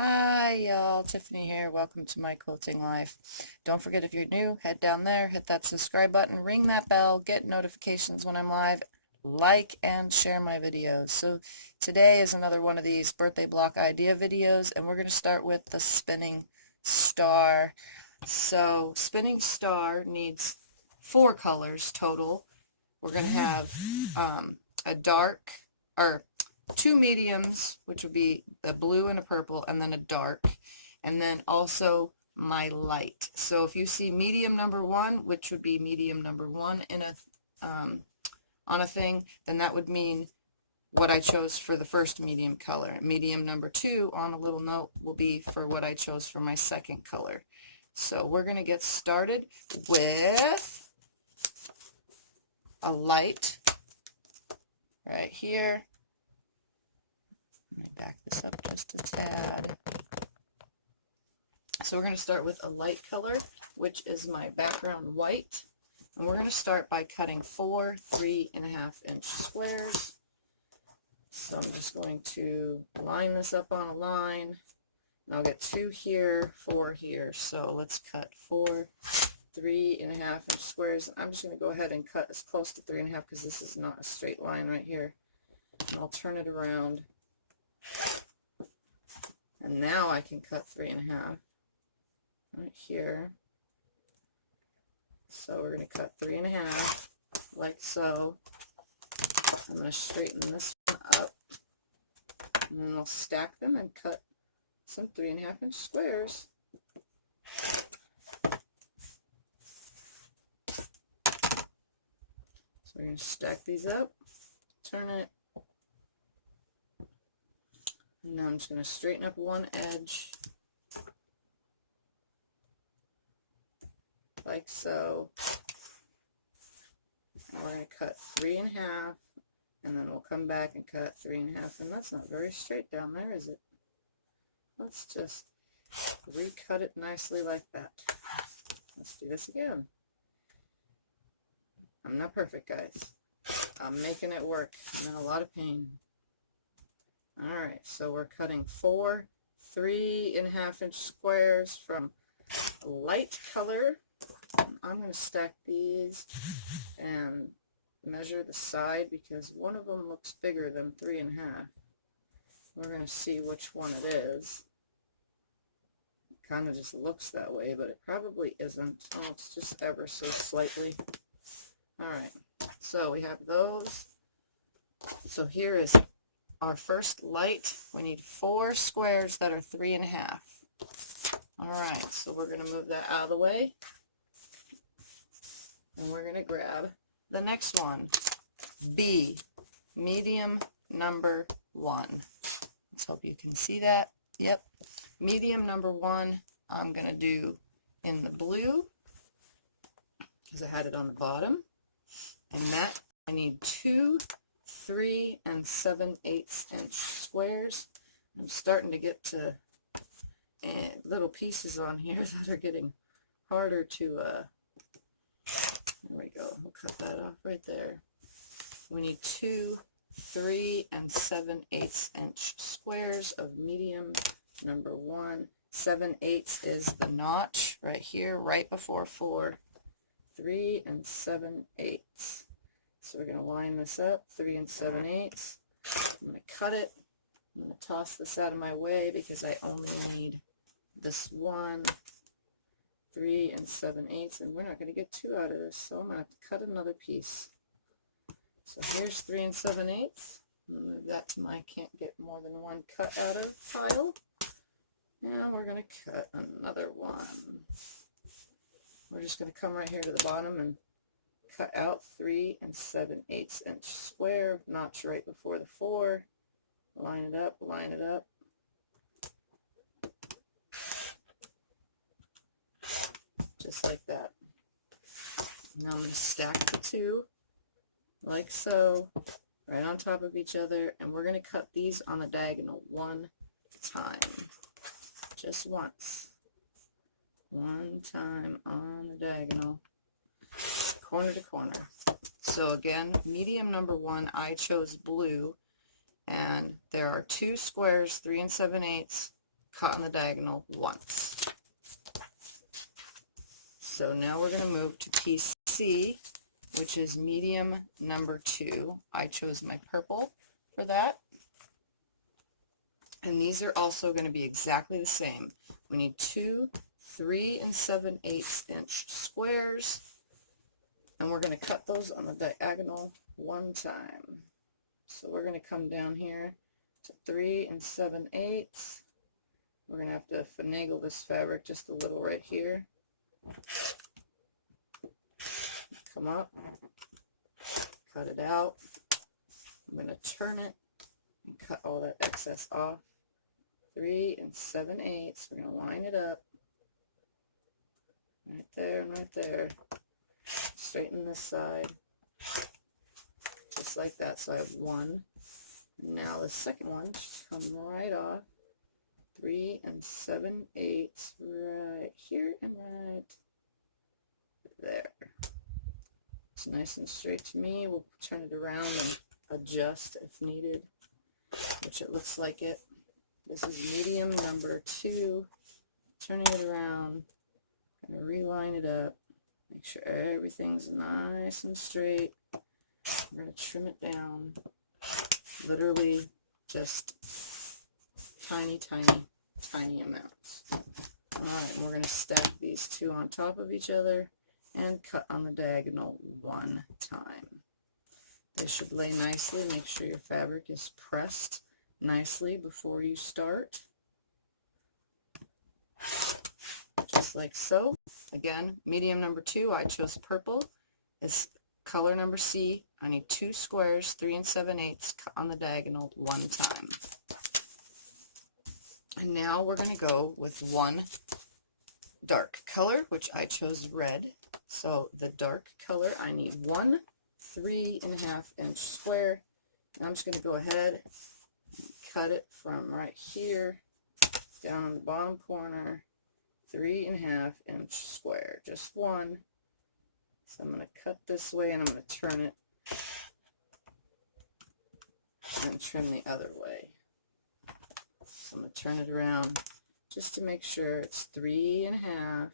Hi y'all, Tiffany here. Welcome to my quilting life. Don't forget, if you're new, head down there, hit that subscribe button, ring that bell, get notifications when I'm live, like and share my videos. So today is another one of these birthday block idea videos, and we're going to start with the spinning star. So spinning star needs 4 colors total. We're going to have a dark, or 2 mediums, which would be a blue and a purple, and then a dark, and then also my light. So if you see medium number 1, which would be medium number 1 in a on a thing, then that would mean what I chose for the first medium color. Medium number 2 on a little note will be for what I chose for my second color. So we're going to get started with a light right here. Let me back this up just a tad. So we're going to start with a light color, which is my background white. And we're going to start by cutting 4 3.5-inch squares. So I'm just going to line this up on a line. And I'll get 2 here, 4 here. So let's cut 4 3.5-inch squares. I'm just going to go ahead and cut as close to 3.5 because this is not a straight line right here. And I'll turn it around. And now I can cut 3.5 right here. So we're going to cut 3.5 like so. I'm going to straighten this one up, and then I'll stack them and cut some 3.5-inch squares. So we're going to stack these up, turn it, and now I'm just going to straighten up one edge like so. And we're going to cut 3.5, and then we'll come back and cut 3.5, and that's not very straight down there, is it? Let's just recut it nicely like that. Let's do this again. I'm not perfect, guys. I'm making it work. I'm in a lot of pain. Alright, so we're cutting 4 3.5-inch squares from a light color. I'm going to stack these and measure the side because one of them looks bigger than 3.5. We're going to see which one it is. It kind of just looks that way, but it probably isn't. Oh, it's just ever so slightly. Alright, so we have those. So here is our first light. We need 4 squares that are 3.5. Alright, so we're going to move that out of the way. And we're going to grab the next one, B, medium number 1. Let's hope you can see that. Yep, medium number 1 I'm going to do in the blue because I had it on the bottom. And that I need 2 3 7/8-inch squares. I'm starting to get to little pieces on here that are getting harder to there we go. We'll cut that off right there. We need 2 3 7/8-inch squares of medium number 1. 7/8 is the notch right here, right before 4. 3 7/8. So we're going to line this up, 3 7/8. I'm going to cut it. I'm going to toss this out of my way because I only need this one. 3 7/8, and we're not going to get 2 out of this, so I'm going to have to cut another piece. So here's 3 7/8. Move that to my can't get more than 1 cut out of pile. Now we're going to cut another one. We're just going to come right here to the bottom and cut out 3 7/8-inch square, notch right before the 4. Line it up, line it up. Just like that. Now I'm going to stack the 2 like so, right on top of each other, and we're going to cut these on the diagonal one time, just once. One time on the diagonal, corner to corner. So again, medium number 1, I chose blue, and there are 2 squares, 3 7/8, cut on the diagonal once. So now we're going to move to piece C, which is medium number 2. I chose my purple for that. And these are also going to be exactly the same. We need 2 3 7/8 inch squares, and we're going to cut those on the diagonal one time. So we're going to come down here to 3 7/8. We're going to have to finagle this fabric just a little right here. Come up, cut it out. I'm going to turn it and cut all that excess off. 3 7/8. We're going to line it up right there and right there. Straighten this side just like that. So I have one. Now the second one just come right off. 3 7/8 right here and right there. It's nice and straight to me. We'll turn it around and adjust if needed, which it looks like it. This is medium number 2. Turning it around, gonna reline it up, make sure everything's nice and straight. We're gonna trim it down, literally just tiny amounts. Alright, we're gonna stack these two on top of each other and cut on the diagonal one time. They should lay nicely. Make sure your fabric is pressed nicely before you start. Just like so. Again, medium number 2, I chose purple. It's color number C. I need 2 squares, 3 7/8, cut on the diagonal one time. And now we're going to go with one dark color, which I chose red. So the dark color, I need 1 3 1/2 inch square. And I'm just going to go ahead and cut it from right here down in the bottom corner. 3 1/2 inch square, just one. So I'm going to cut this way and I'm going to turn it and trim the other way. So I'm going to turn it around just to make sure it's 3 1/2.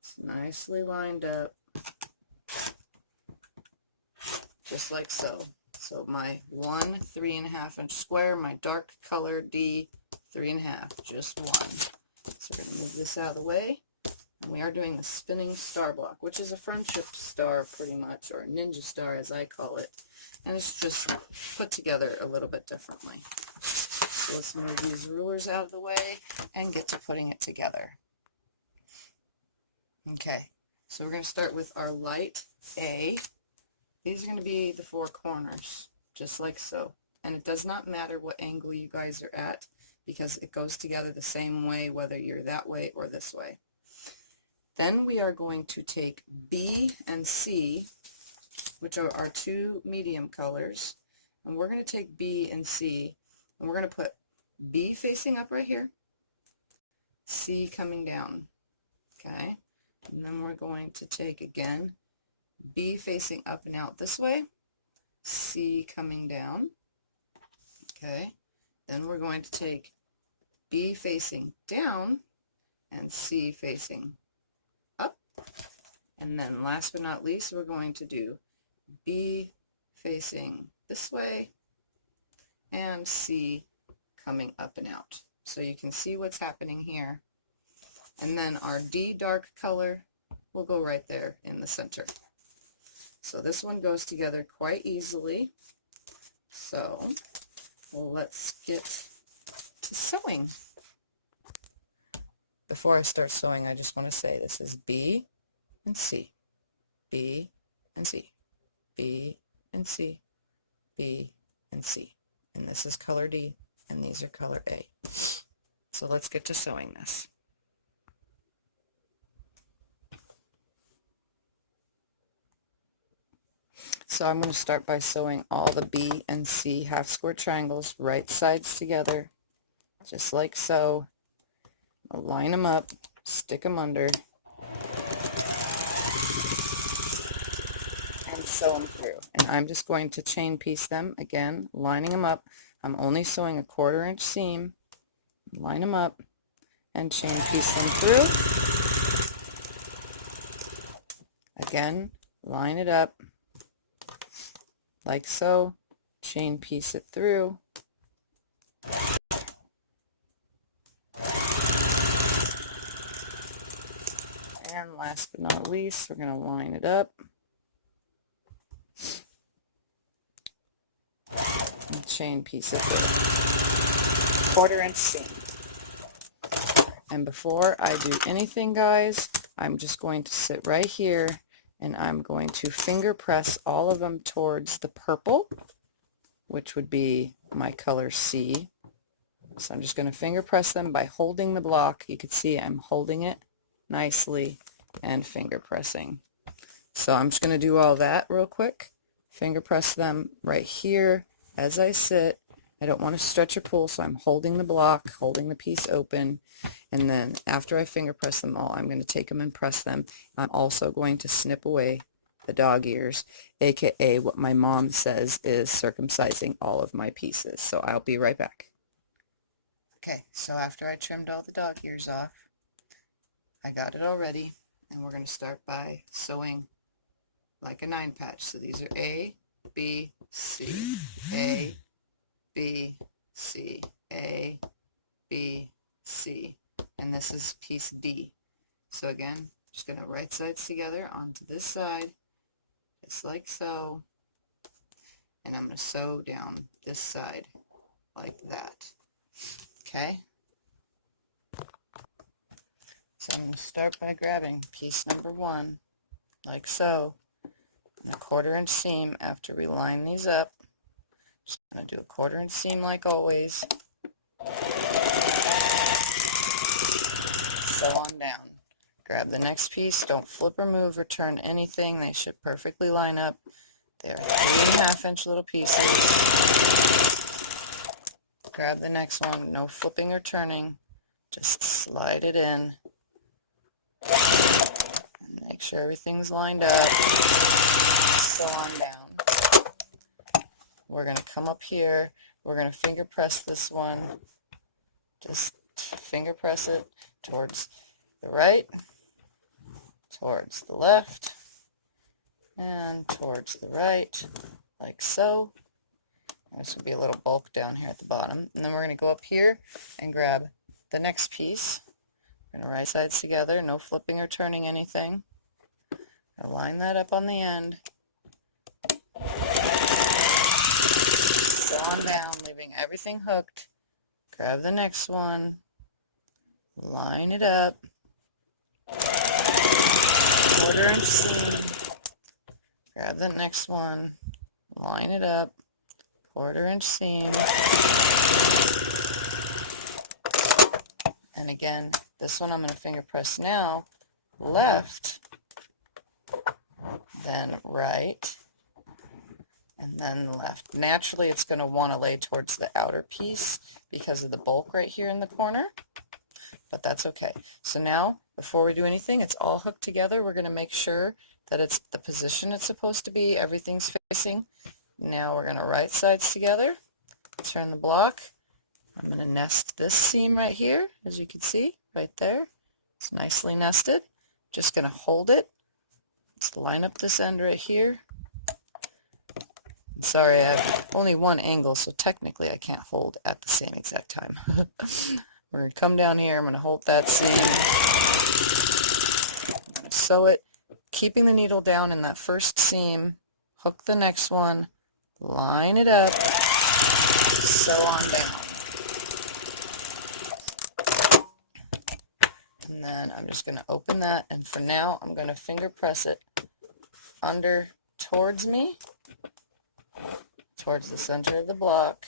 It's nicely lined up, just like so. So my 1 3 1/2 inch square, my dark color D, 3 1/2, just one. So we're going to move this out of the way. And we are doing the spinning star block, which is a friendship star pretty much, or a ninja star as I call it. And it's just put together a little bit differently. So let's move these rulers out of the way and get to putting it together. Okay, so we're going to start with our light A. These are going to be the 4 corners, just like so. And it does not matter what angle you guys are at, because it goes together the same way whether you're that way or this way. Then we are going to take B and C, which are our 2 medium colors, and we're going to take B and C, and we're going to put B facing up right here, C coming down, okay? And then we're going to take again B facing up and out this way, C coming down, okay? Then we're going to take B facing down and C facing up. And then last but not least, we're going to do B facing this way and C coming up and out. So you can see what's happening here. And then our D dark color will go right there in the center. So this one goes together quite easily. So let's get to sewing. Before I start sewing, I just want to say this is B and C, B and C, B and C, B and C. And this is color D, and these are color A. So let's get to sewing this. So I'm going to start by sewing all the B and C half square triangles right sides together, just like so. I'll line them up, stick them under, and sew them through. And I'm just going to chain piece them again, lining them up. I'm only sewing a 1/4 inch seam, line them up, and chain piece them through. Again, line it up like so, chain piece it through, and last but not least, we're going to line it up and chain piece it through. 1/4 inch seam. And before I do anything, guys, I'm just going to sit right here and I'm going to finger press all of them towards the purple, which would be my color C. So I'm just going to finger press them by holding the block. You can see I'm holding it nicely and finger pressing. So I'm just going to do all that real quick. Finger press them right here as I sit. I don't want to stretch or pull, so I'm holding the block, holding the piece open, and then after I finger press them all, I'm going to take them and press them. I'm also going to snip away the dog ears, aka what my mom says is circumcising all of my pieces. So I'll be right back. Okay, so after I trimmed all the dog ears off, I got it all ready, and we're going to start by sewing like a 9-patch. So these are A, B, C, A, B, C, A, B, C, and this is piece D. So again, just going to right sides together onto this side, just like so, and I'm going to sew down this side like that. Okay? So I'm going to start by grabbing piece number 1, like so, and a 1/4 inch seam after we line these up. Just going to do a 1/4 inch seam like always. Sew on down. Grab the next piece. Don't flip or move or turn anything. They should perfectly line up. They're 3.5 inch little pieces. Grab the next one. No flipping or turning. Just slide it in. And make sure everything's lined up. Sew on down. We're going to come up here. We're going to finger press this one. Just finger press it towards the right, towards the left, and towards the right, like so. There's going to be a little bulk down here at the bottom. And then we're going to go up here and grab the next piece. We're going to right sides together, no flipping or turning anything. I'll line that up on the end. Sew on down, leaving everything hooked. Grab the next one, line it up, 1/4 inch seam, grab the next one, line it up, 1/4 inch seam, and again, this one I'm going to finger press now, left, then right, and then left. Naturally, it's going to want to lay towards the outer piece because of the bulk right here in the corner, but that's okay. So now, before we do anything, it's all hooked together. We're going to make sure that it's the position it's supposed to be, everything's facing. Now we're going to right sides together, turn the block. I'm going to nest this seam right here, as you can see, right there. It's nicely nested. Just going to hold it. Let's line up this end right here. Sorry, I have only one angle, so technically I can't hold at the same exact time. We're going to come down here, I'm going to hold that seam, I'm going to sew it, keeping the needle down in that first seam, hook the next one, line it up, sew on down. And then I'm just going to open that, and for now I'm going to finger press it under towards me, towards the center of the block,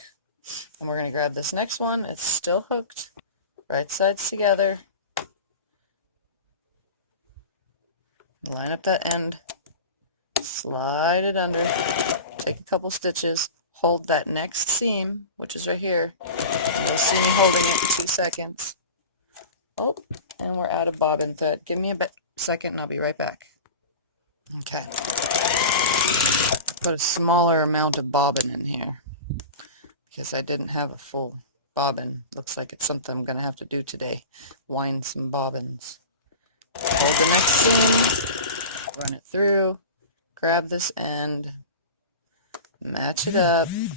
and we're going to grab this next one. It's still hooked, right sides together, line up that end, slide it under, take a couple stitches, hold that next seam, which is right here. You'll see me holding it in 2 seconds. Oh, and we're out of bobbin thread. Give me a second and I'll be right back. Okay. Put a smaller amount of bobbin in here because I didn't have a full bobbin. Looks like it's something I'm going to have to do today. Wind some bobbins. Hold the next seam, run it through, grab this end, match it up, and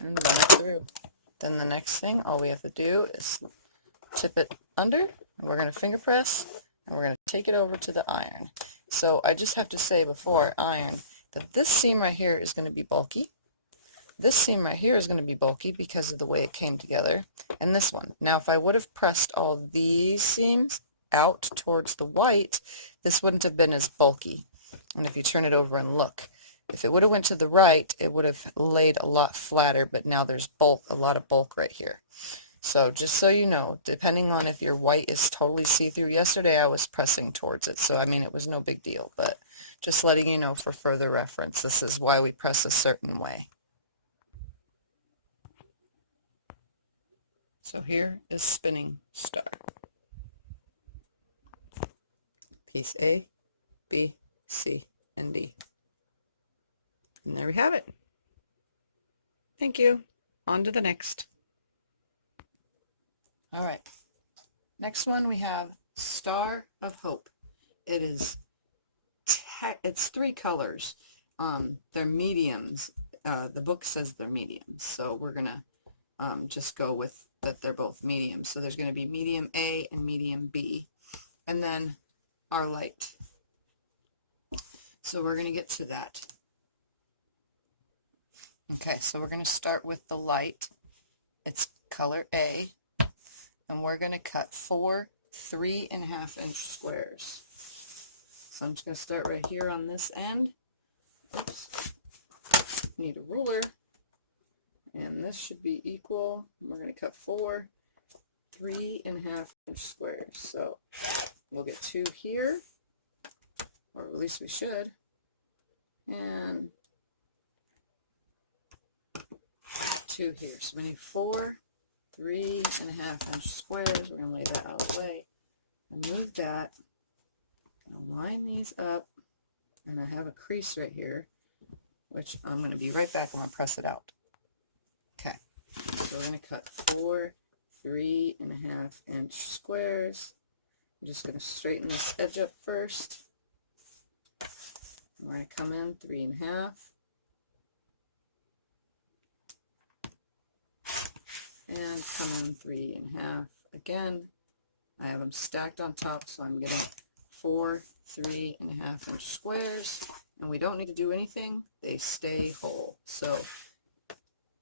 run it through. Then the next thing, all we have to do is tip it under, and we're going to finger press, and we're going to take it over to the iron. So I just have to say before I iron that this seam right here is going to be bulky. This seam right here is going to be bulky because of the way it came together, and this one. Now if I would have pressed all these seams out towards the white, this wouldn't have been as bulky. And if you turn it over and look, if it would have went to the right, it would have laid a lot flatter, but now there's bulk, a lot of bulk right here. So just so you know, depending on if your white is totally see-through, yesterday I was pressing towards it, so I mean it was no big deal, but just letting you know for further reference, this is why we press a certain way. So here is spinning star. Piece A, B, C, and D. And there we have it. Thank you. On to the next. All right. Next one we have Star of Hope. It is it's 3 colors. They're mediums. The book says they're mediums, so we're gonna just go with that they're both mediums. So there's going to be medium A and medium B, and then our light. So we're going to get to that. Okay, so we're going to start with the light. It's color A, and we're going to cut 4 3.5-inch squares. So I'm just going to start right here on this end. Oops. Need a ruler. And this should be equal. We're going to cut 4 3.5-inch squares. So we'll get 2 here, or at least we should, and 2 here. So we need 4 3.5-inch squares. We're going to lay that out of the way and move that. I'm going to line these up, and I have a crease right here, which I'm going to be right back. I'm going to press it out. Okay, so we're going to cut 4 3.5-inch squares. I'm just going to straighten this edge up first. We're going to come in 3.5. And come in 3.5 again. I have them stacked on top, so I'm getting 4 3.5-inch squares. And we don't need to do anything, they stay whole. So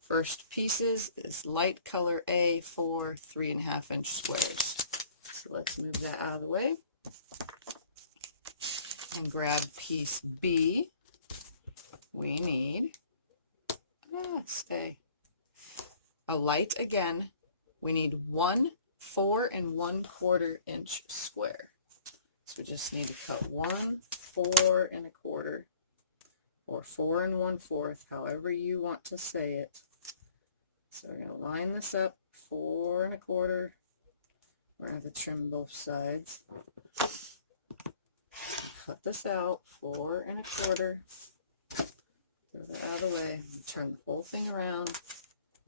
first pieces is light color A, 4 3.5-inch squares. So let's move that out of the way and grab piece B. We need a light again. We need 1 4 1/4-inch square. So we just need to cut 1 4 1/4 or 4 1/4, however you want to say it. So we're going to line this up 4 1/4. We're going to have to trim both sides. Cut this out 4 1/4. Throw that out of the way. Turn the whole thing around.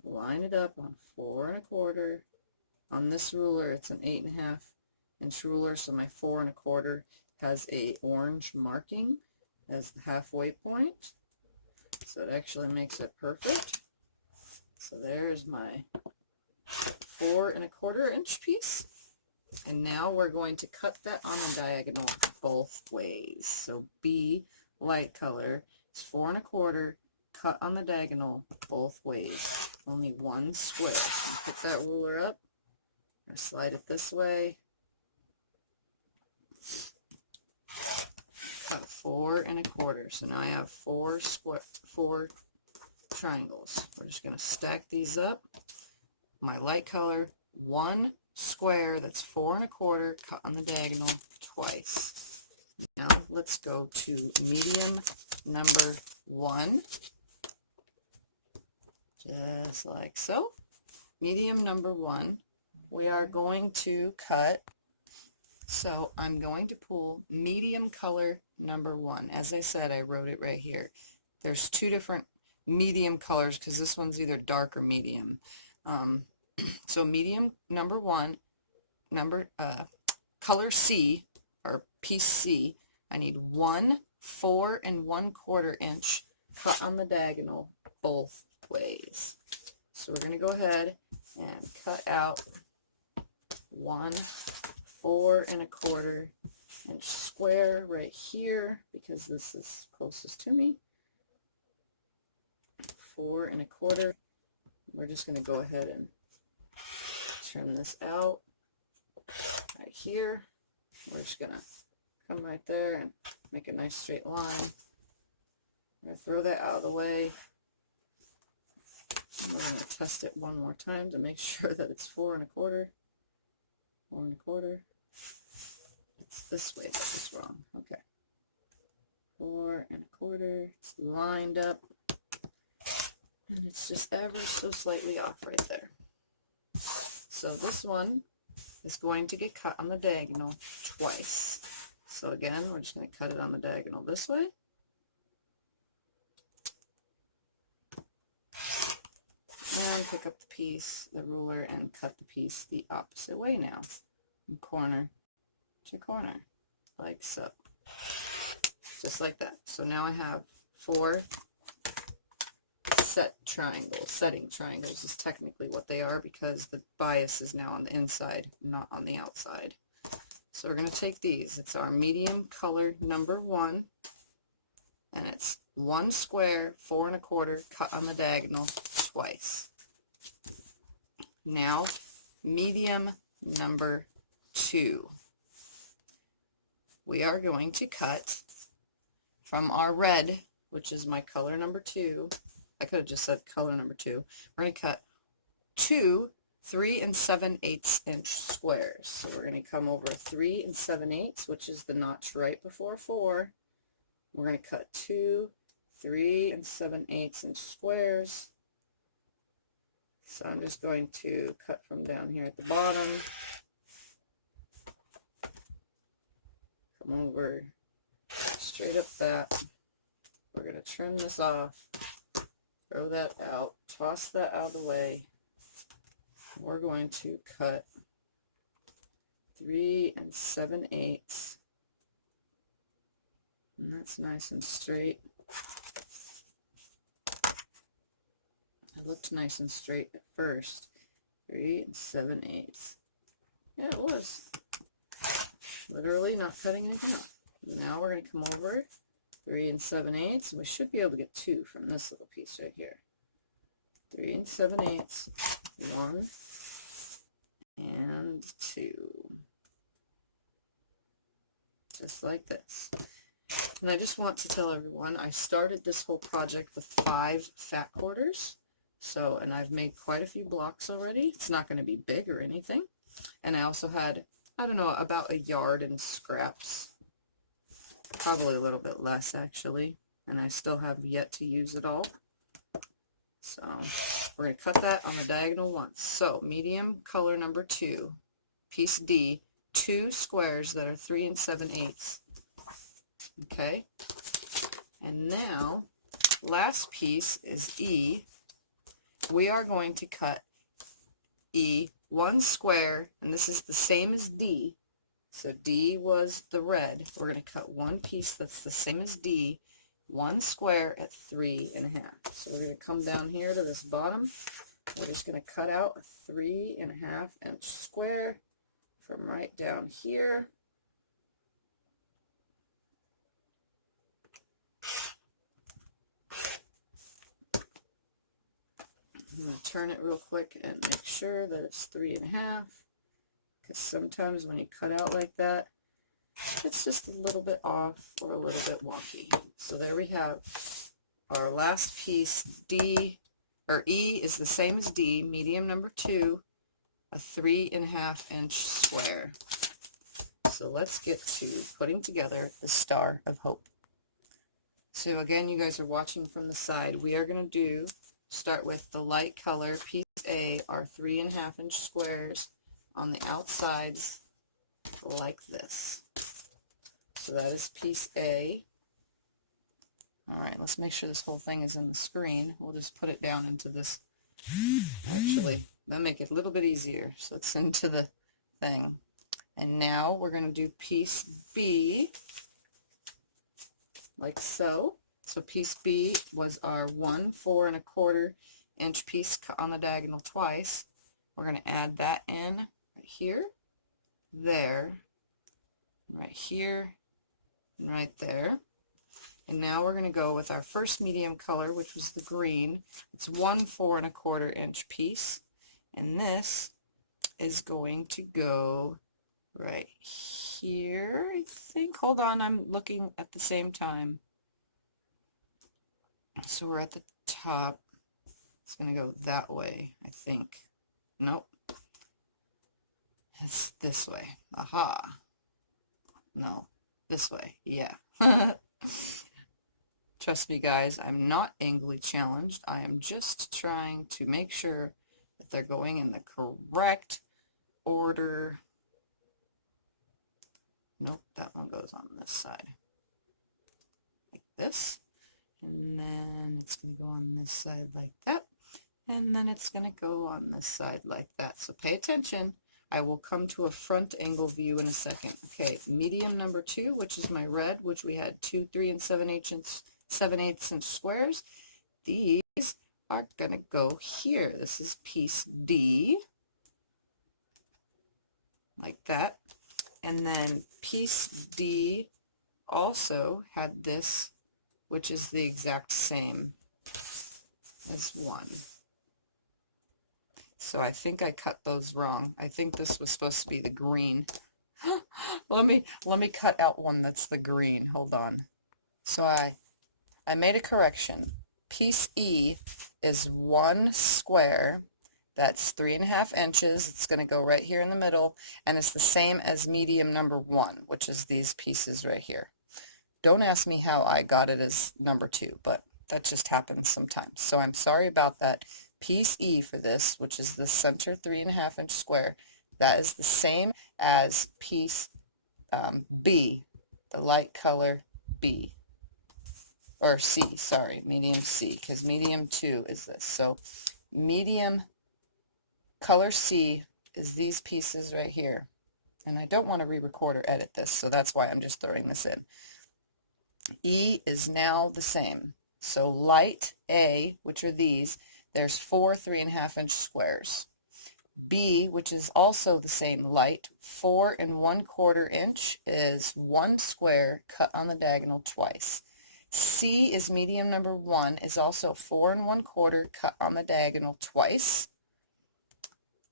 Line it up on 4 1/4. On this ruler, it's an 8.5-inch ruler, so my 4 1/4 has a orange marking as the halfway point. So it actually makes it perfect. So there's my 4 1/4-inch piece. And now we're going to cut that on the diagonal both ways. So B, light color, is 4 1/4, cut on the diagonal both ways. Only 1 square. So pick that ruler up, or slide it this way. Cut 4 1/4. So now I have 4 triangles. We're just going to stack these up. My light color, 1 square, that's 4 1/4, cut on the diagonal twice. Now let's go to medium number 1, just like so. Medium number 1, we are going to cut, so I'm going to pull medium color number 1. As I said, I wrote it right here. There's 2 different medium colors because this one's either dark or medium. So medium number 1, color C, or piece C, I need 1 4 1/4 inch cut on the diagonal both ways. So we're going to go ahead and cut out 1 4 1/4 inch square right here because this is closest to me. 4 1/4. We're just going to go ahead and trim this out right here. We're just going to come right there and make a nice straight line. I'm going to throw that out of the way. We're going to test it one more time to make sure that it's 4 1/4. 4 1/4. It's this way that is wrong. Okay. 4 1/4. It's lined up. And it's just ever so slightly off right there. So this one is going to get cut on the diagonal twice. So again, we're just going to cut it on the diagonal this way. And pick up the piece, the ruler, and cut the piece the opposite way now. From corner to corner, like so. Just like that. So now I have 4 setting triangles is technically what they are because the bias is now on the inside, not on the outside. So we're going to take these. It's our medium color number 1, and it's 1 square, 4 1/4, cut on the diagonal twice. Now, medium number 2. We are going to cut from our red, which is my color number 2. I could have just said color number 2. We're going to cut 2 3 7/8 inch squares. So we're going to come over 3 7/8, which is the notch right before 4. We're going to cut 2 3 7/8 inch squares. So I'm just going to cut from down here at the bottom. Come over straight up that. We're going to trim this off. Throw that out, toss that out of the way. We're going to cut 3 7/8, and that's nice and straight. It looked nice and straight at first. 3 7/8. Yeah, it was. Literally not cutting anything off. Now we're going to come over 3 7/8, and we should be able to get 2 from this little piece right here. 3 7/8, 1 and 2. Just like this. And I just want to tell everyone, I started this whole project with 5 fat quarters. So, and I've made quite a few blocks already. It's not going to be big or anything. And I also had, I don't know, about a yard in scraps. Probably a little bit less actually, and I still have yet to use it all. So we're going to cut that on the diagonal once. So medium color number 2, piece D, 2 squares that are 3 7/8. Okay, and now last piece is E. We are going to cut E 1 square, and this is the same as D. So D was the red. We're going to cut one piece that's the same as D, 1 square at 3 1/2. So we're going to come down here to this bottom. We're just going to cut out a 3 1/2 inch square from right down here. I'm going to turn it real quick and make sure that it's 3 1/2. Because sometimes when you cut out like that, it's just a little bit off or a little bit wonky. So there we have our last piece. D, or E is the same as D, medium number 2, a 3 1/2 inch square. So let's get to putting together the Star of Hope. So again, you guys are watching from the side. We are going to start with the light color, piece A, our 3 1/2 inch squares on the outsides like this. So that is piece A. All right, let's make sure this whole thing is in the screen. We'll just put it down into this. Actually, that'll make it a little bit easier. So it's into the thing. And now we're going to do piece B, like so. So piece B was our 1 4 1/4 inch piece cut on the diagonal twice. We're going to add that in right here, there, right here, and right there. And now we're going to go with our first medium color, which was the green. It's 1 4 1/4 inch piece, and this is going to go right here, I think. Hold on, I'm looking at the same time. So we're at the top. It's going to go that way, I think. Nope. It's this way. Aha. No, this way. Yeah. Trust me, guys, I'm not angrily challenged. I am just trying to make sure that they're going in the correct order. Nope, that one goes on this side. Like this. And then it's going to go on this side like that. And then it's going to go on this side like that. So pay attention. I will come to a front angle view in a second. Okay, medium number 2, which is my red, which we had 2 3 7/8 inch squares. These are going to go here. This is piece D, like that. And then piece D also had this, which is the exact same as 1. So I think I cut those wrong. I think this was supposed to be the green. let me cut out one that's the green. Hold on. So I made a correction. Piece E is 1 square. That's 3 1/2 inches. It's going to go right here in the middle, and it's the same as medium number 1, which is these pieces right here. Don't ask me how I got it as number 2, but that just happens sometimes. So I'm sorry about that. Piece E for this, which is the center 3 1/2 inch square, that is the same as piece B, the light color B, or C, sorry, medium C, because medium 2 is this. So medium color C is these pieces right here. And I don't want to re-record or edit this, so that's why I'm just throwing this in. E is now the same. So light A, which are these, there's 4 3 1/2 inch squares. B, which is also the same light, 4 1/4 inch is 1 square cut on the diagonal twice. C is medium number 1, is also 4 1/4 cut on the diagonal twice.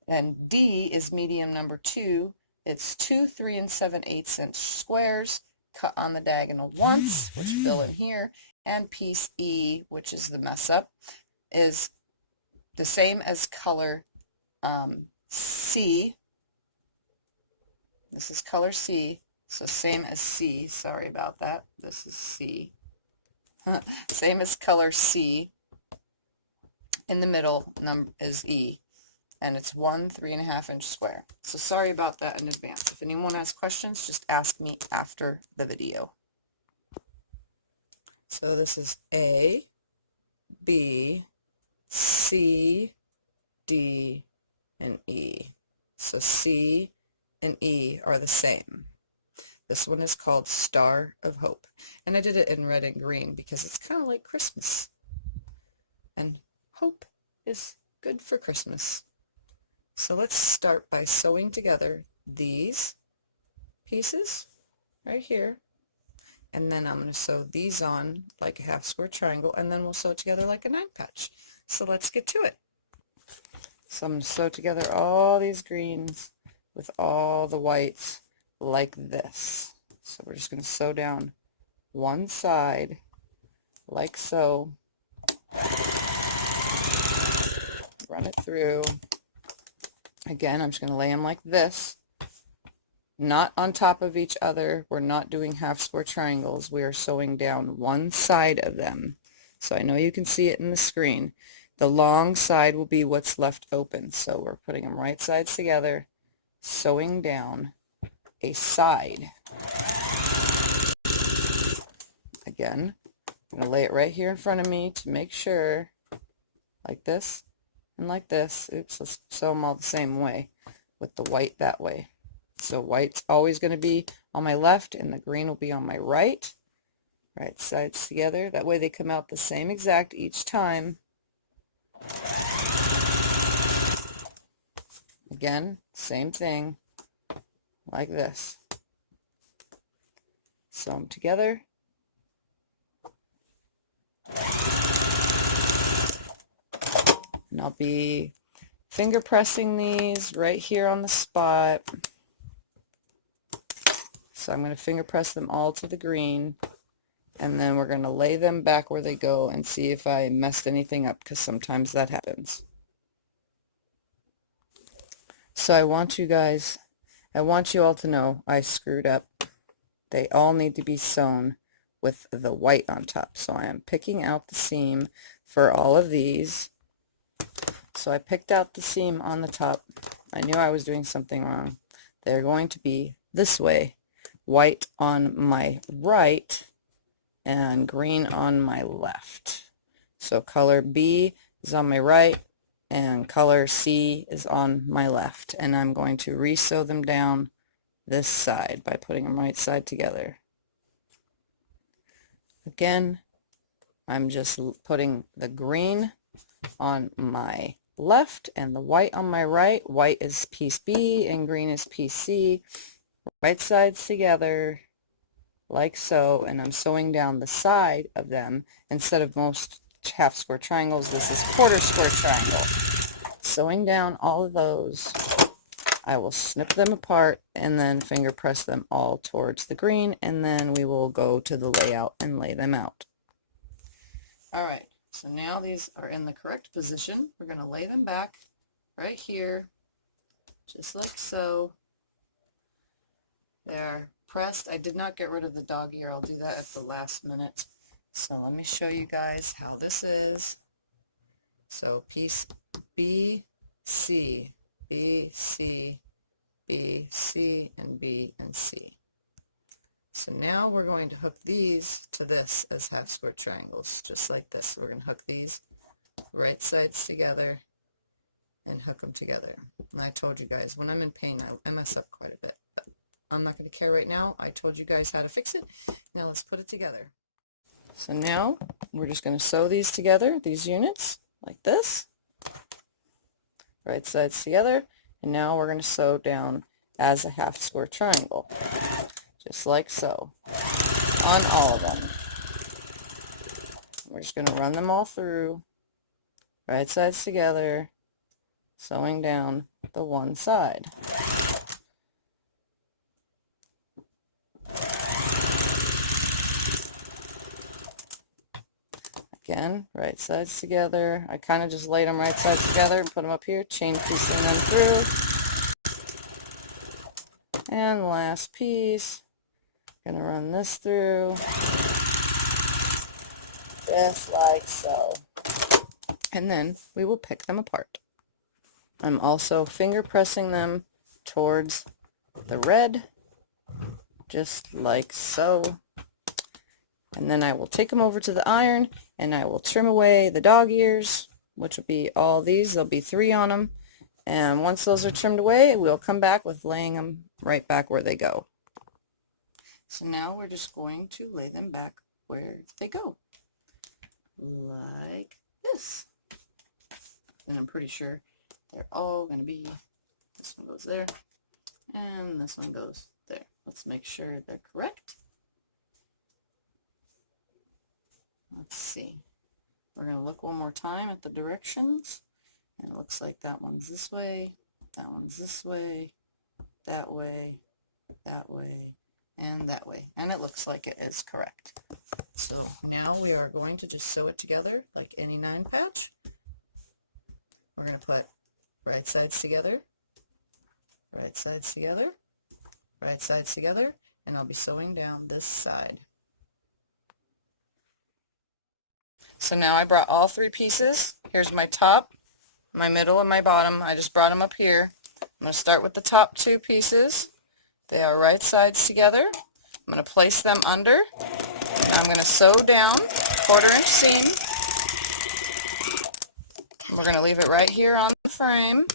And D is medium number 2, it's 2 3 7/8 inch squares cut on the diagonal once, which fill in here, and piece E, which is the mess up, is the same as color C. This is color C, so same as C. Sorry about that. This is C. Same as color C. In the middle number is E, and it's 1 3 1/2 inch square. So sorry about that in advance. If anyone has questions, just ask me after the video. So this is A, B, C, D, and E. So C and E are the same. This one is called Star of Hope. And I did it in red and green because it's kind of like Christmas. And hope is good for Christmas. So let's start by sewing together these pieces right here. And then I'm going to sew these on like a half square triangle, and then we'll sew it together like a 9 patch. So let's get to it. So I'm going to sew together all these greens with all the whites like this. So we're just going to sew down one side like so. Run it through. Again, I'm just going to lay them like this. Not on top of each other. We're not doing half square triangles. We are sewing down one side of them. So I know you can see it in the screen. The long side will be what's left open. So we're putting them right sides together, sewing down a side. Again, I'm going to lay it right here in front of me to make sure, like this and like this. Oops, let's sew them all the same way with the white that way. So white's always going to be on my left and the green will be on my right. Right sides together. That way they come out the same exact each time. Again, same thing, like this. Sew them together. And I'll be finger pressing these right here on the spot. So I'm going to finger press them all to the green, and then we're going to lay them back where they go and see if I messed anything up, because sometimes that happens. So I want you all to know I screwed up. They all need to be sewn with the white on top. So I am picking out the seam for all of these. So I picked out the seam on the top. I knew I was doing something wrong. They're going to be this way, white on my right and green on my left. So color B is on my right and color C is on my left, and I'm going to re-sew them down this side by putting them right side together. Again, I'm just putting the green on my left and the white on my right. White is piece B and green is piece C. Right sides together like so, and I'm sewing down the side of them. Instead of most half square triangles, this is quarter square triangle. Sewing down all of those, I will snip them apart and then finger press them all towards the green, and then we will go to the layout and lay them out. Alright, so now these are in the correct position. We're going to lay them back right here, just like so. They're pressed. I did not get rid of the dog ear. I'll do that at the last minute. So let me show you guys how this is. So piece B, C, B, C, B, C, and B, and C. So now we're going to hook these to this as half square triangles, just like this. We're going to hook these right sides together and hook them together. And I told you guys, when I'm in pain, I mess up quite a bit. But I'm not going to care right now. I told you guys how to fix it. Now let's put it together. So now we're just going to sew these together, these units, like this. Right sides together. And now we're going to sew down as a half square triangle, just like so, on all of them. We're just going to run them all through, right sides together, sewing down the one side. Again, right sides together. I kind of just laid them right sides together and put them up here, chain piecing them through. And last piece, gonna run this through, just like so. And then we will pick them apart. I'm also finger pressing them towards the red, just like so. And then I will take them over to the iron and I will trim away the dog ears, which will be all these. There'll be 3 on them. And once those are trimmed away, we'll come back with laying them right back where they go. So now we're just going to lay them back where they go, like this. And I'm pretty sure they're all going to be, this one goes there, and this one goes there. Let's make sure they're correct. Let's see. We're going to look one more time at the directions. And it looks like that one's this way, that one's this way, that way, that way, and that way. And it looks like it is correct. So now we are going to just sew it together like any 9 patch. We're going to put right sides together, right sides together, right sides together, and I'll be sewing down this side. So now I brought all 3 pieces. Here's my top, my middle, and my bottom. I just brought them up here. I'm going to start with the top 2 pieces. They are right sides together. I'm going to place them under. I'm going to sew down 1/4" seam. We're going to leave it right here on the frame.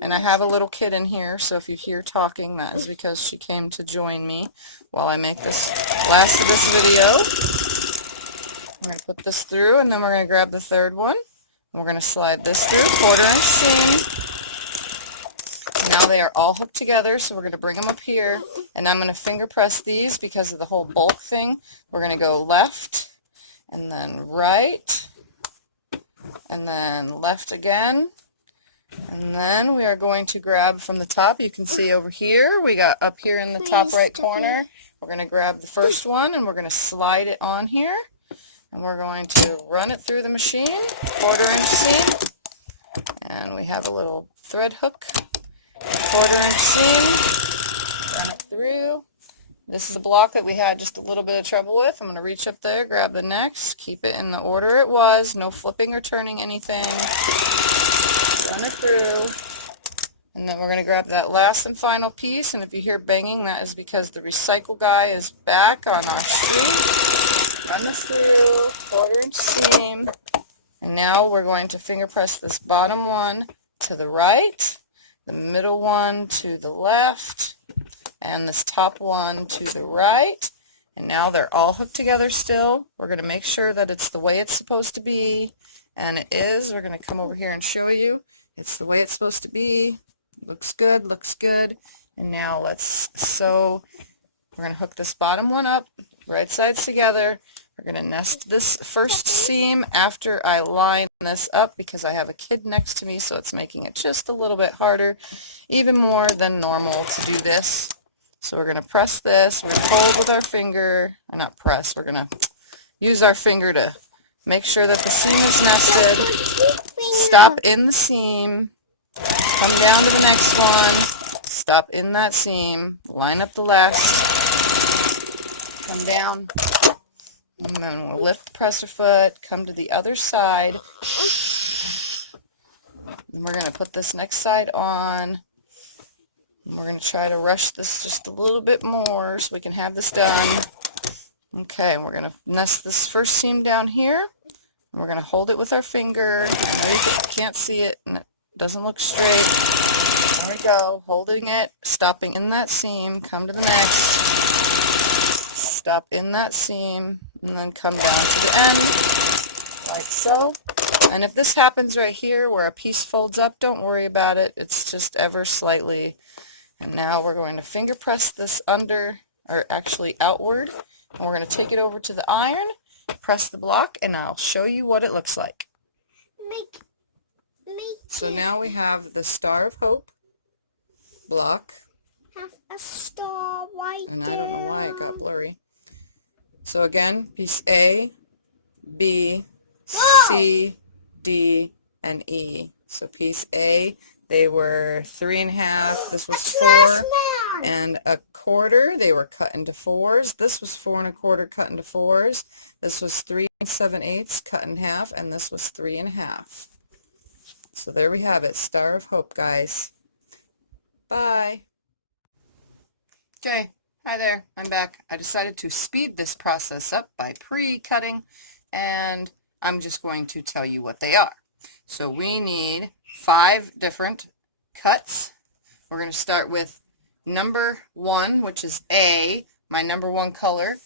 And I have a little kid in here, so if you hear talking, that is because she came to join me while I make this last of this video. I'm going to put this through, and then we're going to grab the third one. We're going to slide this through, 1/4" seam. Now they are all hooked together, so we're going to bring them up here, and I'm going to finger press these because of the whole bulk thing. We're going to go left, and then right, and then left again. And then we are going to grab from the top. You can see over here, we got up here in the top right corner, we're going to grab the first one and we're going to slide it on here. And we're going to run it through the machine, 1/4" seam. And we have a little thread hook, 1/4" seam, run it through. This is a block that we had just a little bit of trouble with. I'm going to reach up there, grab the next, keep it in the order it was, no flipping or turning anything. Run it through, and then we're going to grab that last and final piece, and if you hear banging, that is because the recycle guy is back on our shoe. Run this through, 1/4" seam, and now we're going to finger press this bottom one to the right, the middle one to the left, and this top one to the right, and now they're all hooked together still. We're going to make sure that it's the way it's supposed to be, and it is. We're going to come over here and show you. It's the way it's supposed to be. Looks good, looks good. And now let's sew. We're going to hook this bottom one up, right sides together. We're going to nest this first seam after I line this up because I have a kid next to me, so it's making it just a little bit harder, even more than normal to do this. So we're going to press this. We're going to hold with our finger, or not press, we're going to use our finger to make sure that the seam is nested. Stop in the seam, come down to the next one, stop in that seam, line up the last, come down, and then we'll lift the presser foot, come to the other side. And we're going to put this next side on. We're going to try to rush this just a little bit more so we can have this done. Okay, we're going to nest this first seam down here. We're going to hold it with our finger. I know you can't see it and it doesn't look straight. There we go, holding it, stopping in that seam, come to the next, stop in that seam, and then come down to the end, like so. And if this happens right here where a piece folds up, don't worry about it. It's just ever slightly. And now we're going to finger press this under, or actually outward, and we're going to take it over to the iron, press the block, and I'll show you what it looks like. So now we have the Star of Hope block. Have a star right And I there. don't know why it got blurry. So again, piece A, B, C, D, and E. So piece A, they were 3 1/2. This was 4 1/4. They were cut into 4s. This was 4 1/4 cut into 4s. This was 3 7/8 cut in half, and this was 3 1/2. So there we have it, Star of Hope, guys. Bye. Okay, hi there, I'm back. I decided to speed this process up by pre-cutting, and I'm just going to tell you what they are. So we need 5 different cuts. We're going to start with number 1, which is A. My number 1 color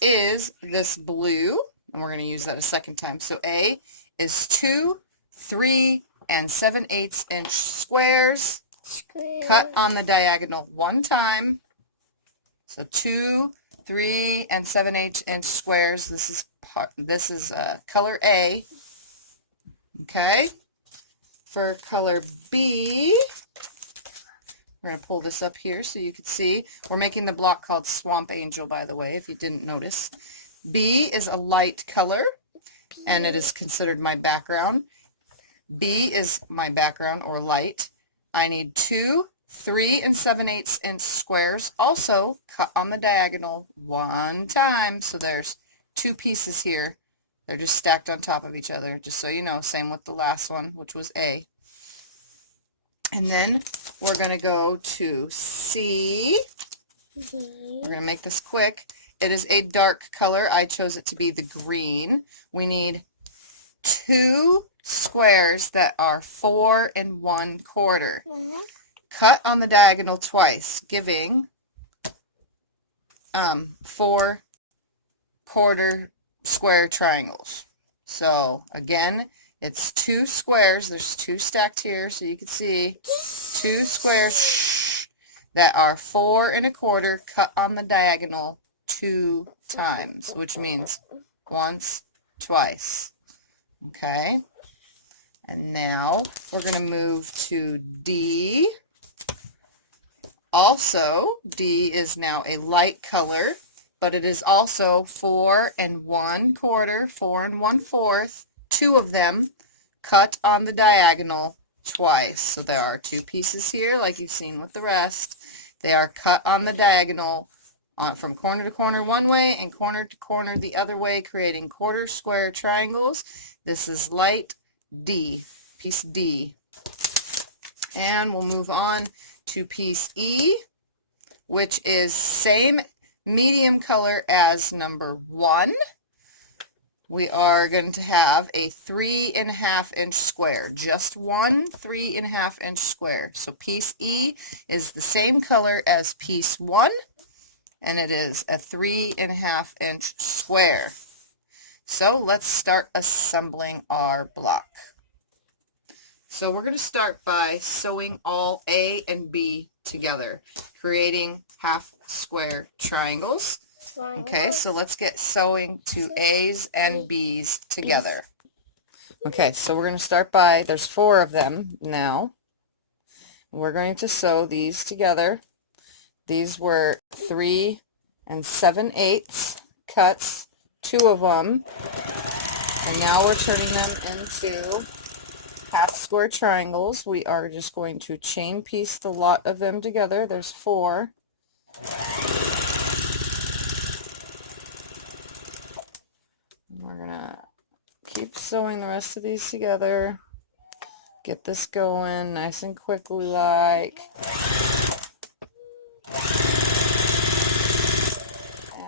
is this blue, and we're going to use that a second time. So A is 2 3 7/8 inch squares, cut on the diagonal 1 time. So 2 3 7/8 inch squares. This is color A. Okay. For color B, we're going to pull this up here so you can see. We're making the block called Swamp Angel, by the way, if you didn't notice. B is a light color, and it is considered my background. B is my background, or light. I need 2 3 7/8 inch squares, also cut on the diagonal 1 time. So there's 2 pieces here. They're just stacked on top of each other, just so you know. Same with the last one, which was A. And then we're going to go to C. We're going to make this quick. it is a dark color. I chose it to be the green. We need 2 squares that are 4 1/4. Cut on the diagonal twice, giving 4 quarter square triangles. So again, it's 2 squares. There's 2 stacked here, so you can see 2 squares that are 4 1/4 cut on the diagonal 2 times, which means once, twice. Okay, and now we're going to move to D. Also, D is now a light color, but it is also 4 1/4, 4 1/4, 2 of them cut on the diagonal twice. So there are 2 pieces here, like you've seen with the rest. They are cut on the diagonal from corner to corner one way and corner to corner the other way, creating quarter square triangles. This is light D, piece D. And we'll move on to piece E, which is same medium color as number 1. We are going to have a 3 1/2 inch square, just one 3 1/2 inch square. So piece E is the same color as piece 1, and it is a 3 1/2 inch square. So let's start assembling our block. So we're going to start by sewing all A and B together, creating half square triangles. Okay, so let's get sewing 2 A's and B's together. Okay, so we're going to start by, there's 4 of them now. We're going to sew these together. These were 3 7/8 cuts, 2 of them, and now we're turning them into half square triangles. We are just going to chain piece the lot of them together. There's 4. We're gonna keep sewing the rest of these together. Get this going nice and quickly like.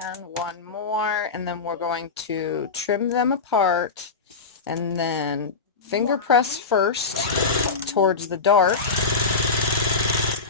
And one more, and then we're going to trim them apart and then finger press first towards the dark,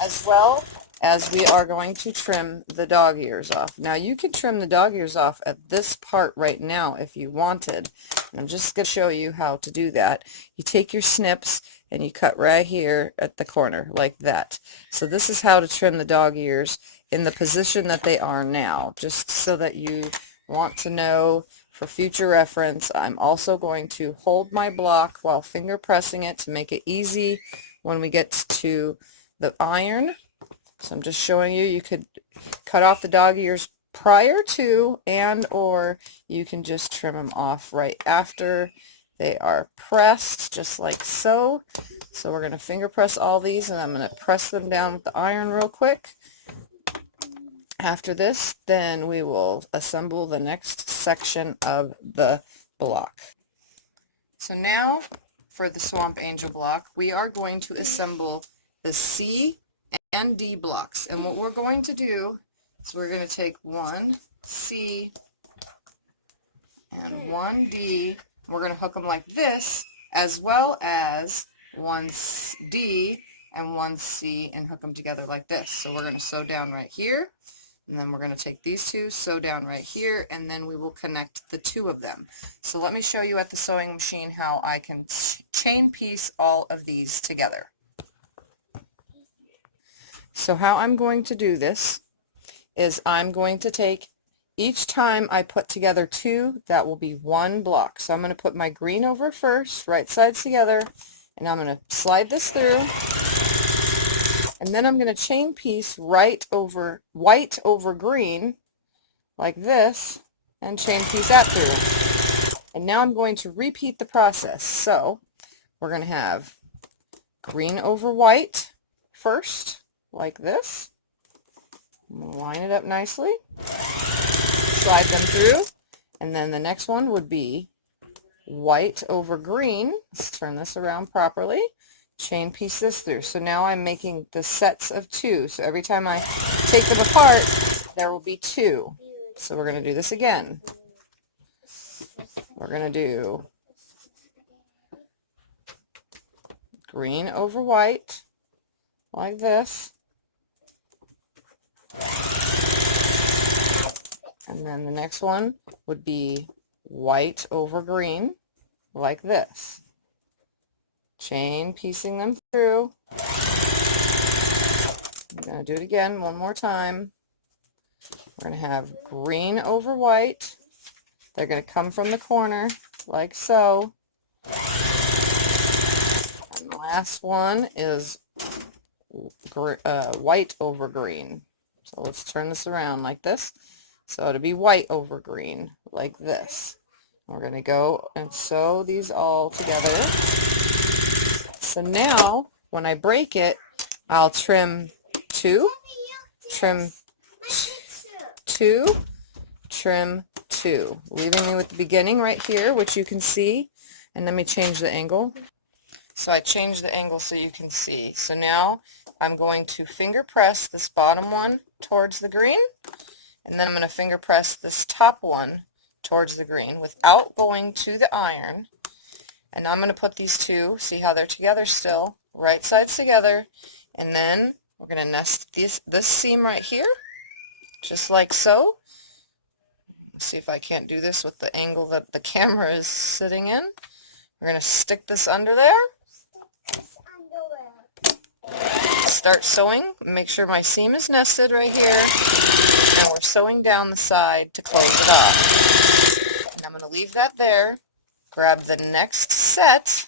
as well as we are going to trim the dog ears off. Now you can trim the dog ears off at this part right now if you wanted. And I'm just going to show you how to do that. You take your snips and you cut right here at the corner like that. So this is how to trim the dog ears in the position that they are now, just so that you want to know for future reference. I'm also going to hold my block while finger pressing it to make it easy when we get to the iron. So I'm just showing you, you could cut off the dog ears prior to, and or you can just trim them off right after they are pressed, just like so. So we're going to finger press all these, and I'm going to press them down with the iron real quick. After this, then we will assemble the next section of the block. So now for the Swamp Angel block, we are going to assemble the C and D blocks. And what we're going to do is we're going to take one C and one D. We're going to hook them like this, as well as one D and one C, and hook them together like this. So we're going to sew down right here, and then we're going to take these 2, sew down right here, and then we will connect the 2 of them. So let me show you at the sewing machine how I can chain piece all of these together. So how I'm going to do this is I'm going to take, each time I put together 2, that will be 1 block. So I'm going to put my green over first, right sides together, and I'm going to slide this through, and then I'm going to chain piece white over green like this, and chain piece that through. And now I'm going to repeat the process. So we're going to have green over white first, like this. I'm going to line it up nicely, slide them through, and then the next one would be white over green. Let's turn this around properly, chain piece this through. So now I'm making the sets of 2. So every time I take them apart, there will be 2. So we're going to do this again. We're going to do green over white, like this. And then the next one would be white over green, like this. Chain piecing them through. I'm going to do it again one more time. We're going to have green over white. They're going to come from the corner, like so. And the last one is white over green. So let's turn this around like this. So it'll be white over green, like this. We're going to go and sew these all together. So now, when I break it, I'll trim 2, trim 2, trim 2, leaving me with the beginning right here, which you can see. And let me change the angle. So I changed the angle so you can see. So now I'm going to finger press this bottom one towards the green, and then I'm going to finger press this top one towards the green without going to the iron. And I'm going to put these two, see how they're together still, right sides together, and then we're going to nest this seam right here, just like so. Let's see if I can't do this with the angle that the camera is sitting in. We're going to stick this under there. Start sewing. Make sure my seam is nested right here, and we're sewing down the side to close it up. And I'm going to leave that there. Grab the next set,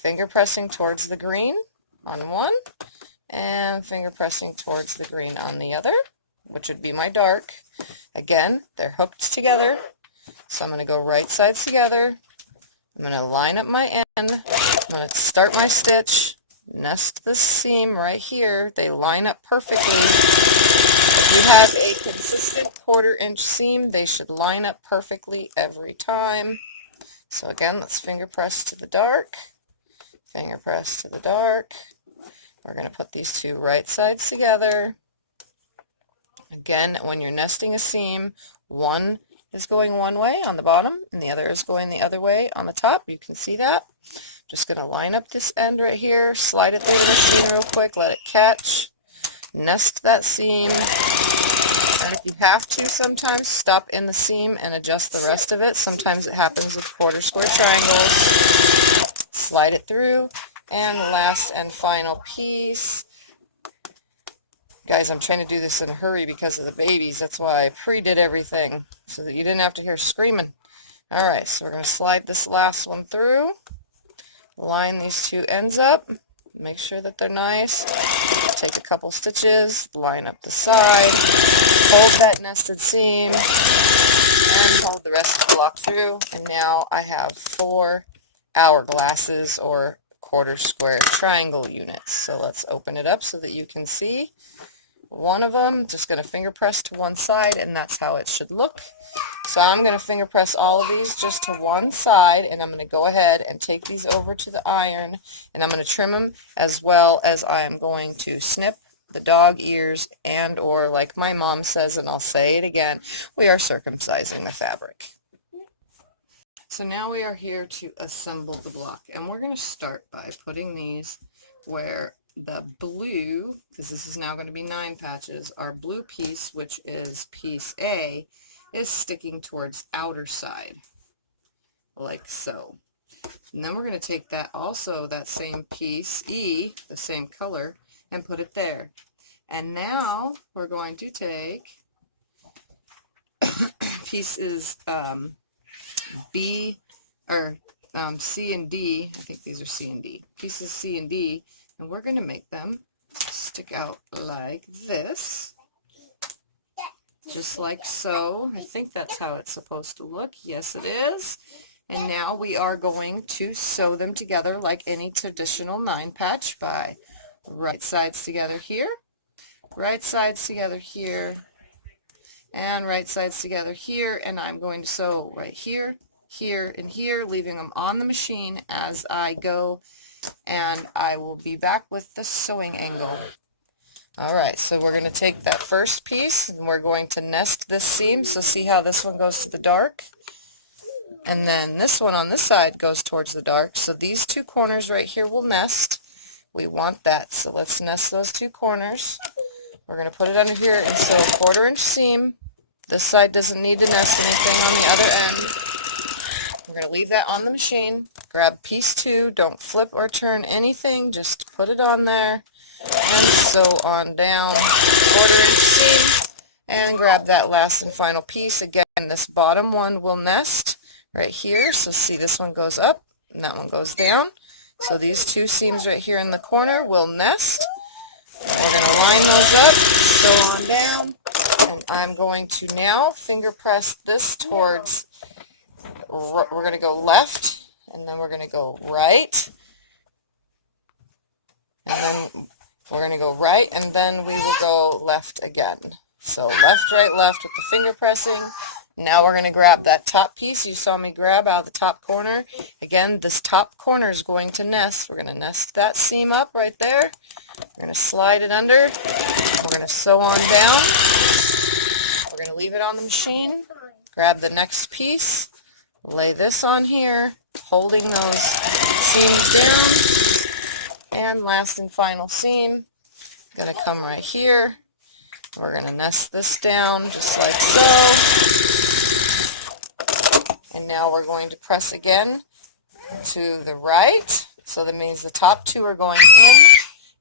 finger pressing towards the green on one, and finger pressing towards the green on the other, which would be my dark. Again, they're hooked together, so I'm going to go right sides together. I'm going to line up my end. I'm going to start my stitch, nest the seam right here. They line up perfectly. If you have a consistent 1/4 inch seam, they should line up perfectly every time. So again, let's finger press to the dark, finger press to the dark. We're going to put these two right sides together. Again, when you're nesting a seam, one is going one way on the bottom and the other is going the other way on the top. You can see that. Just going to line up this end right here, slide it through the machine real quick, let it catch, nest that seam. And if you have to, sometimes stop in the seam and adjust the rest of it. Sometimes it happens with 1/4 square triangles. Slide it through, and last and final piece. Guys, I'm trying to do this in a hurry because of the babies. That's why I pre-did everything so that you didn't have to hear screaming. Alright, so we're going to slide this last one through. Line these two ends up. Make sure that they're nice. Take a couple stitches, line up the side, hold that nested seam, and hold the rest of the block through. And now I have 4 hourglasses or 1/4 square triangle units. So let's open it up so that you can see one of them. Just going to finger press to one side, and that's how it should look. So I'm going to finger press all of these just to one side, and I'm going to go ahead and take these over to the iron, and I'm going to trim them as well as I am going to snip the dog ears, and or like my mom says, and I'll say it again, we are circumcising the fabric. So now we are here to assemble the block, and we're going to start by putting these where the blue, because this is now going to be 9 patches, our blue piece, which is piece A, is sticking towards outer side, like so. And then we're going to take that also, that same piece, E, the same color, and put it there. And now we're going to take pieces B, or C and D, I think these are C and D, pieces C and D, and we're going to make them stick out like this. Just like so. I think that's how it's supposed to look. Yes, it is. And now we are going to sew them together like any traditional 9 patch by right sides together here, right sides together here, and right sides together here. And I'm going to sew right here, here, and here, leaving them on the machine as I go. And I will be back with the sewing angle. Alright, so we're going to take that first piece and we're going to nest this seam. So see how this one goes to the dark? And then this one on this side goes towards the dark. So these two corners right here will nest. We want that. So let's nest those two corners. We're going to put it under here and sew a 1/4 inch seam. This side doesn't need to nest anything on the other end. We're going to leave that on the machine. Grab piece 2. Don't flip or turn anything. Just put it on there. And sew on down 1/4 inch seam. And grab that last and final piece. Again, this bottom one will nest right here. So see, this one goes up and that one goes down. So these two seams right here in the corner will nest. We're going to line those up, sew on down, and I'm going to now finger press this towards, we're going to go left, and then we're going to go right, and then we're going to go right, and then we will go left again. So left, right, left with the finger pressing. Now we're going to grab that top piece you saw me grab out of the top corner. Again, this top corner is going to nest. We're going to nest that seam up right there. We're going to slide it under. We're going to sew on down. We're going to leave it on the machine. Grab the next piece. Lay this on here, holding those seams down. And last and final seam. Going to come right here. We're going to nest this down just like so. And now we're going to press again to the right. So that means the top two are going in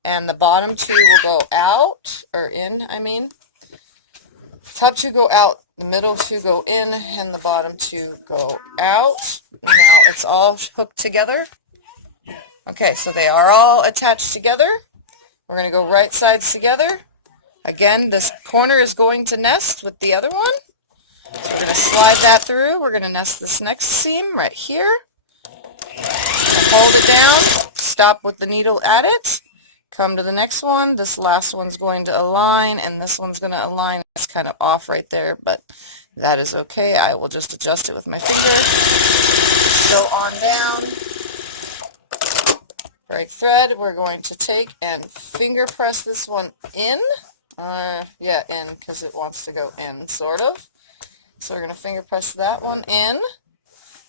and the bottom two will go out, or in, I mean. Top two go out, the middle two go in, and the bottom two go out. Now it's all hooked together. Okay, so they are all attached together. We're going to go right sides together. Again, this corner is going to nest with the other one. So we're going to slide that through. We're going to nest this next seam right here. Hold it down. Stop with the needle at it. Come to the next one. This last one's going to align, and this one's going to align. It's kind of off right there, but that is okay. I will just adjust it with my finger. Sew on down. Right thread. We're going to take and finger press this one in. Yeah, in, because it wants to go in, sort of. So we're going to finger press that one in. And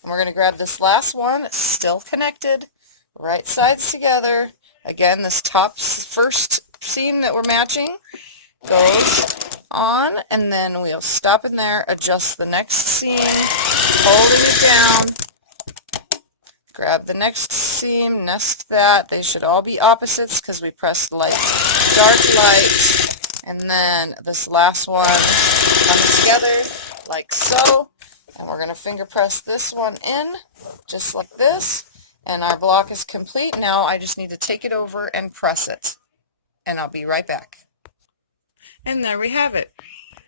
we're going to grab this last one. It's still connected. Right sides together. Again, this top first seam that we're matching goes on. And then we'll stop in there, adjust the next seam, holding it down. Grab the next seam, nest that. They should all be opposites because we pressed light, dark, light. And then this last one comes together like so. And we're going to finger press this one in just like this. And our block is complete. Now I just need to take it over and press it. And I'll be right back. And there we have it.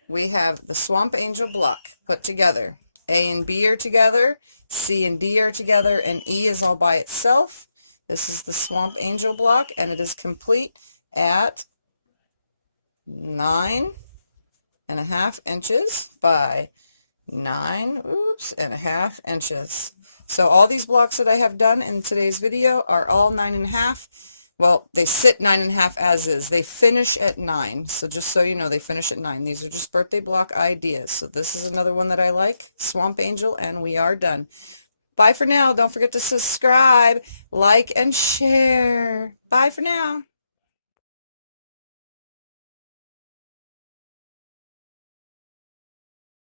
We have the Swamp Angel block put together. A and B are together. C and D are together. And E is all by itself. This is the Swamp Angel block. And it is complete at 9.5 inches by 9.5 inches. So all these blocks that I have done in today's video are all 9.5. Well, they sit 9.5 as is. They finish at 9. So just so you know, they finish at 9. These are just birthday block ideas. So this is another one that I like, Swamp Angel, and we are done. Bye for now. Don't forget to subscribe, like, and share. Bye for now.